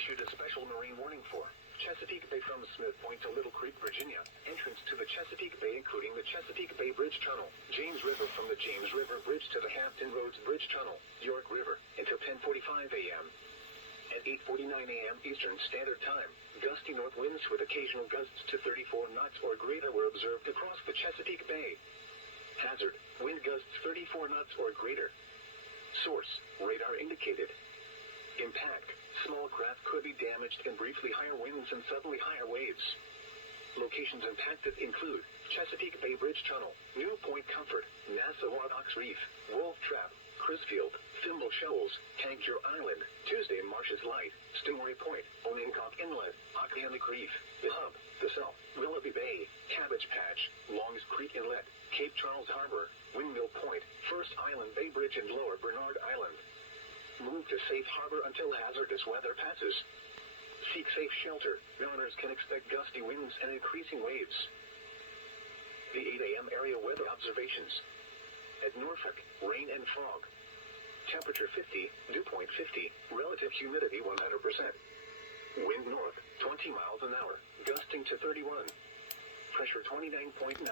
issued a special marine warning for Chesapeake Bay from Smith Point to Little Creek, Virginia. Entrance to the Chesapeake Bay including the Chesapeake Bay Bridge Tunnel, James River from the James River Bridge to the Hampton Roads Bridge Tunnel, York River, until 10:45 a.m. At 8:49 a.m. Eastern Standard Time, gusty north winds with occasional gusts to 34 knots or greater were observed across the Chesapeake Bay. Hazard, wind gusts 34 knots or greater. Source, radar indicated. Impact, small craft could be damaged and briefly higher winds and suddenly higher waves. Locations impacted include Chesapeake Bay Bridge Tunnel, New Point Comfort, Nassau Ox Reef, Wolf Trap, Crisfield, Thimble Shoals, Tangier Island, Tuesday Marshes Light, Stingray Point, Onencock Inlet, Okeanic Reef, the Hump, the South, Willoughby Bay, Cabbage Patch, Longs Creek Inlet, Cape Charles Harbor, Windmill Point, First Island Bay Bridge and Lower Bernard Island. Move to safe harbor until hazardous weather passes. Seek safe shelter. Mariners can expect gusty winds and increasing waves. The 8 a.m. area weather observations. At Norfolk, rain and fog. Temperature 50, dew point 50, relative humidity 100%. Wind north, 20 miles an hour, gusting to 31. Pressure 29.98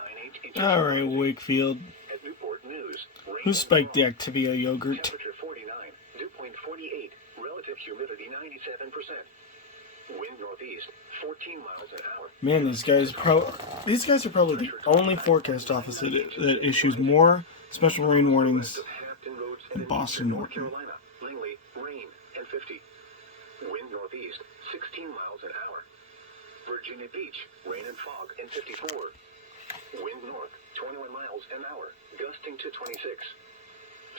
inches. All right, Wakefield. At Newport News, rain Who and spiked the fog. Activia yogurt? Temperature 49, dew point 48, relative humidity 97%. Wind northeast, 14 miles an hour. Man, these guys are probably the only forecast office that issues more special rain warnings than Boston North Norton. Carolina, Langley, rain and 50. Wind northeast, 16 miles an hour. Virginia Beach, rain and fog and 54. Wind north, 21 miles an hour, gusting to 26.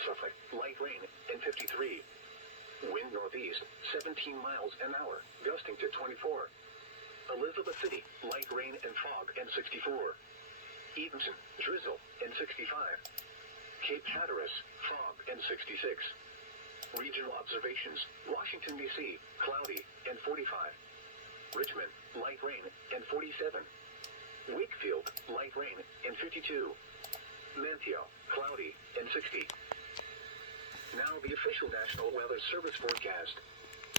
Suffolk, light rain and 53. Wind northeast, 17 miles an hour, gusting to 24. Elizabeth City, light rain and fog and 64. Evanston, drizzle and 65. Cape Hatteras, fog and 66. Regional observations, Washington, D.C., cloudy and 45. Richmond, light rain and 47. Wakefield, light rain and 52. Manteo, cloudy and 60. Now the official National Weather Service forecast.